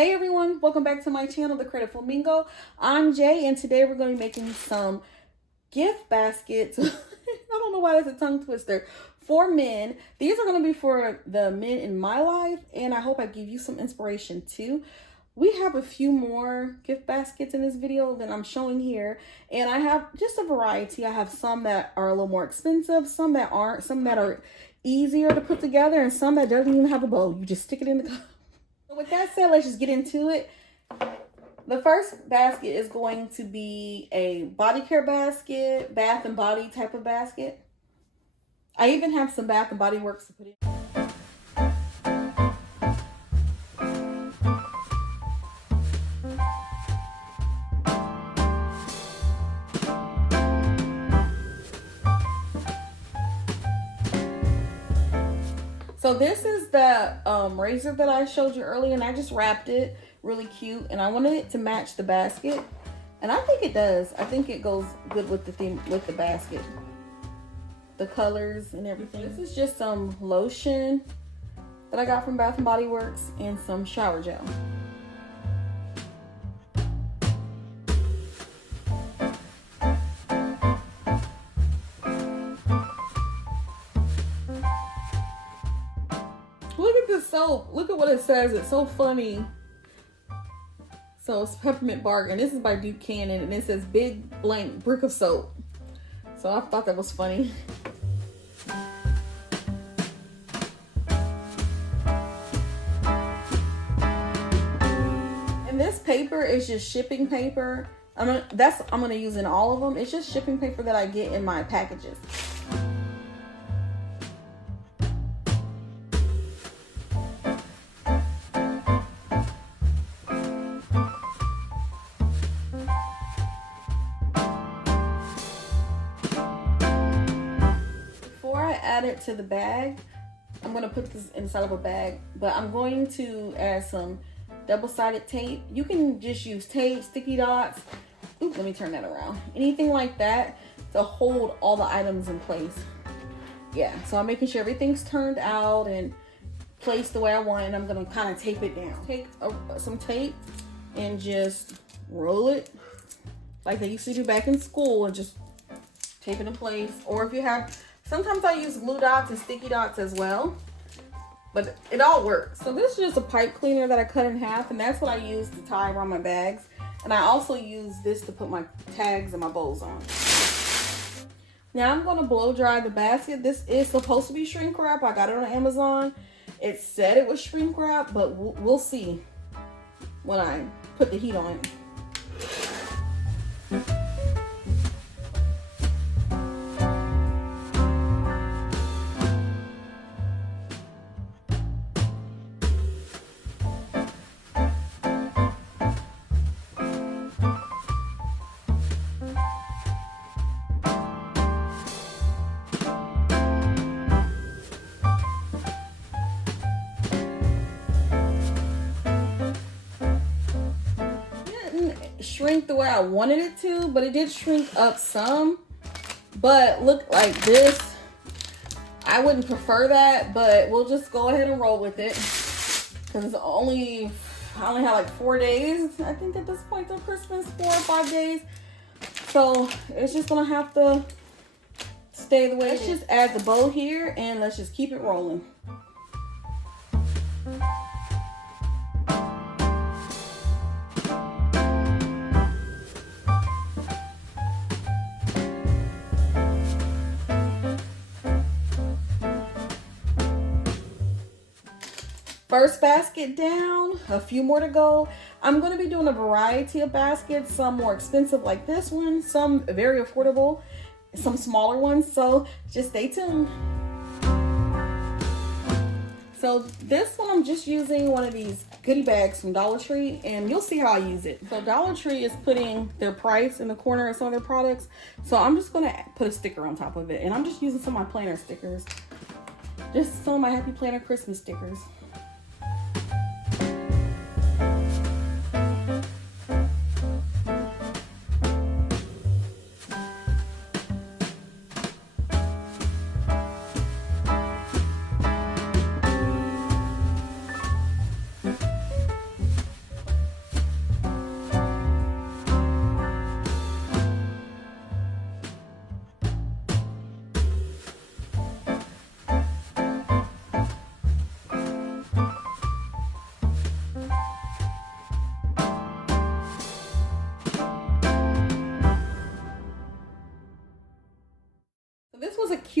Hey everyone, welcome back to my channel, The Creative Flamingo. I'm Jay, and today we're going to be making some gift baskets. I don't know why that's a tongue twister. For men. These are going to be for the men in my life, and I hope I give you some inspiration too. We have a few more gift baskets in this video than I'm showing here, and I have just a variety. I have some that are a little more expensive, some that aren't, some that are easier to put together, and some that doesn't even have a bow. You just stick it in the cup. So with that said, let's just get into it. The first basket is going to be a body care basket, bath and body type of basket. I even have some Bath and Body Works to put in. So this is the razor that I showed you earlier, and I just wrapped it really cute, and I wanted it to match the basket, and I think it does. I think it goes good with the theme, with the basket, the colors and everything. This is just some lotion that I got from Bath and Body Works and some shower gel. Look at this soap. Look at what it says. It's so funny. So it's Peppermint Bark, and this is by Buchanan, and it says big blank brick of soap. So I thought that was funny. And this paper is just shipping paper. I'm gonna use in all of them. It's just shipping paper that I get in my packages. Add it to the bag. I'm going to put this inside of a bag, but I'm going to add some double-sided tape. You can just use tape, sticky dots. Ooh, let me turn that around. Anything like that to hold all the items in place. Yeah, so I'm making sure everything's turned out and placed the way I want, and I'm going to kind of tape it down. Take some tape and just roll it like they used to do back in school, and just tape it in place. Or if you have, sometimes I use glue dots and sticky dots as well, but it all works. So this is just a pipe cleaner that I cut in half, and that's what I use to tie around my bags. And I also use this to put my tags and my bows on. Now I'm gonna blow dry the basket. This is supposed to be shrink wrap. I got it on Amazon. It said it was shrink wrap, but we'll see when I put the heat on it. Shrink the way I wanted it to, but it did shrink up some. But look like this, I wouldn't prefer that, but we'll just go ahead and roll with it, because I only have like 4 days, I think, at this point till Christmas. 4 or 5 days, so it's just gonna have to stay the way. Let's just add the bow here, and let's just keep it rolling. First basket down, a few more to go. I'm going to be doing a variety of baskets, some more expensive like this one, some very affordable, some smaller ones, so just stay tuned. So this one, I'm just using one of these goodie bags from Dollar Tree, and you'll see how I use it. So Dollar Tree is putting their price in the corner of some of their products, so I'm just going to put a sticker on top of it, and I'm just using some of my planner stickers, just some of my Happy Planner Christmas stickers.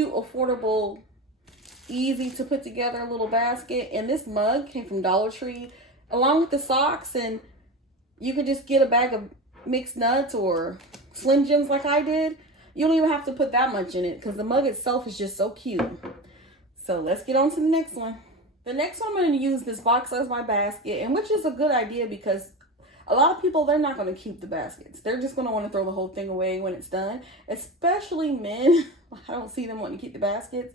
cute, affordable, easy to put together little basket. And this mug came from Dollar Tree along with the socks, and you could just get a bag of mixed nuts or Slim Jims like I did. You don't even have to put that much in it because the mug itself is just so cute. So let's get on to the next one. The next one, I'm going to use this box as my basket, and which is a good idea because a lot of people, they're not going to keep the baskets. They're just going to want to throw the whole thing away when it's done, especially men. I don't see them wanting to keep the baskets.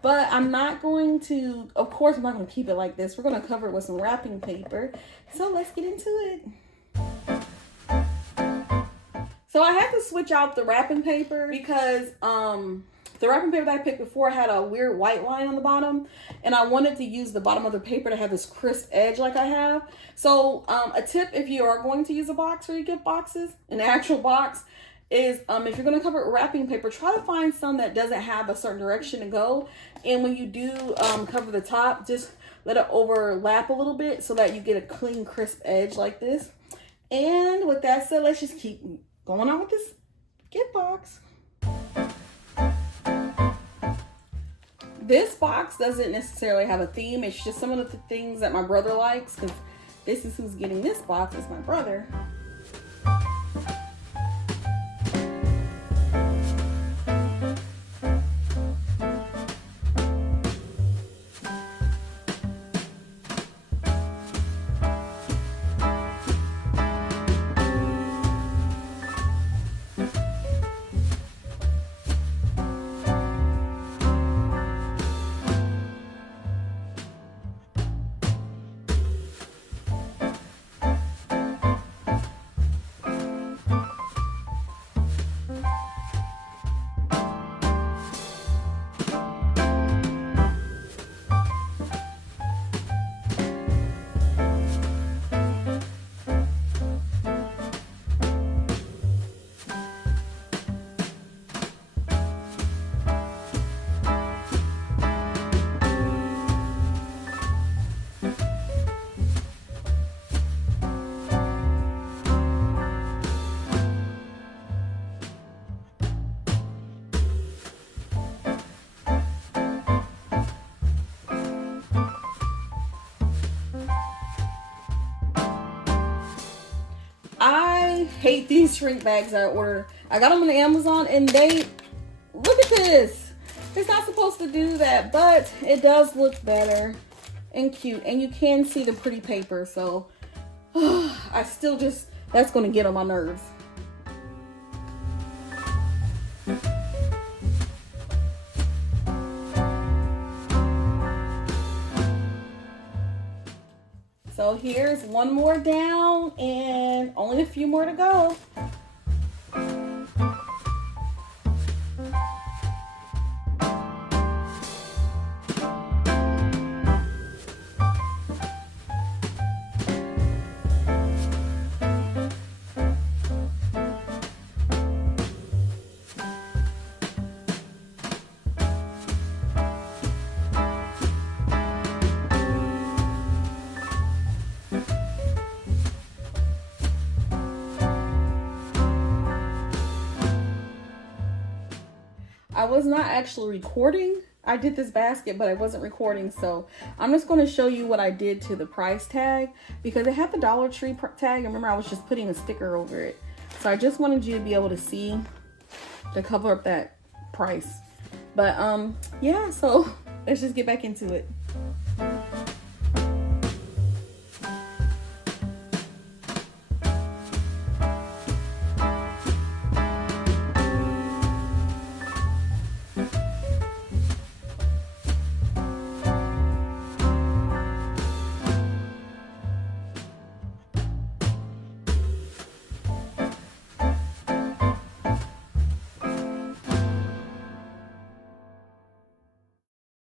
But I'm not going to, of course, I'm not going to keep it like this. We're going to cover it with some wrapping paper. So let's get into it. So I had to switch out the wrapping paper because the wrapping paper that I picked before had a weird white line on the bottom, and I wanted to use the bottom of the paper to have this crisp edge like I have. So a tip if you are going to use a box or you get boxes, an actual box, is if you're going to cover it with wrapping paper, try to find some that doesn't have a certain direction to go. And when you do cover the top, just let it overlap a little bit so that you get a clean, crisp edge like this. And with that said, let's just keep going on with this gift box. This box doesn't necessarily have a theme. It's just some of the things that my brother likes, because this is who's getting this box, is my brother. I hate these shrink bags I ordered. I got them on Amazon, and they, look at this. It's not supposed to do that, but it does look better and cute. And you can see the pretty paper, so I still just, that's going to get on my nerves. So here's one more down and only a few more to go. I was not actually recording. I did this basket, but I wasn't recording, so I'm just going to show you what I did to the price tag because it had the Dollar Tree tag. Remember, I was just putting a sticker over it. So I just wanted you to be able to see, to cover up that price. But yeah, so let's just get back into it.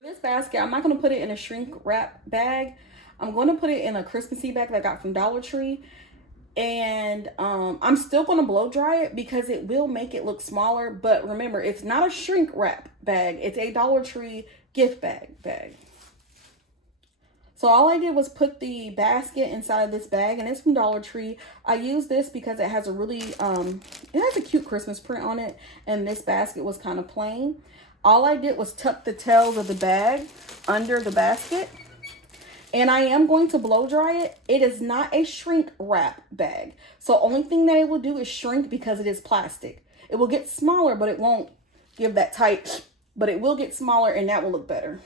This basket, I'm not going to put it in a shrink wrap bag. I'm going to put it in a Christmassy bag that I got from Dollar Tree. And I'm still going to blow dry it because it will make it look smaller. But remember, it's not a shrink wrap bag. It's a Dollar Tree gift bag. So all I did was put the basket inside of this bag, and it's from Dollar Tree. I use this because it has a really, it has a cute Christmas print on it, and this basket was kind of plain. all I did was tuck the tails of the bag under the basket. And I am going to blow dry it. It is not a shrink wrap bag. So only thing that it will do is shrink because it is plastic. It will get smaller, but it won't give that tight, but it will get smaller and that will look better.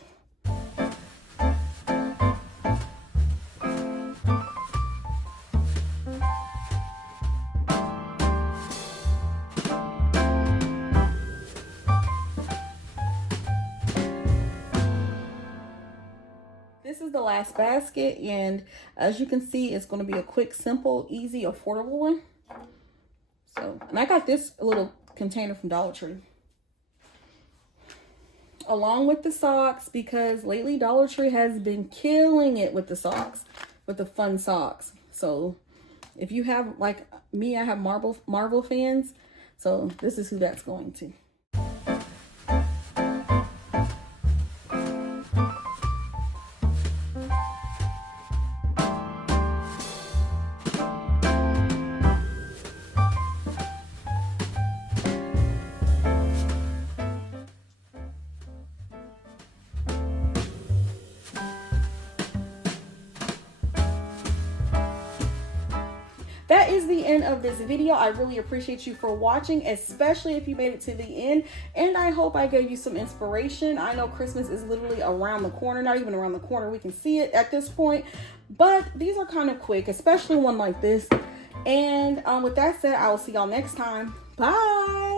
This is the last basket, and as you can see, it's going to be a quick, simple, easy, affordable one. So, and I got this little container from Dollar Tree along with the socks, because lately Dollar Tree has been killing it with the socks, with the fun socks. So if you have, like me, I have Marvel fans, so this is who that's going to. That is the end of this video. I really appreciate you for watching, especially if you made it to the end. And I hope I gave you some inspiration. I know Christmas is literally around the corner, not even around the corner. We can see it at this point. But these are kind of quick, especially one like this. And with that said, I will see y'all next time. Bye.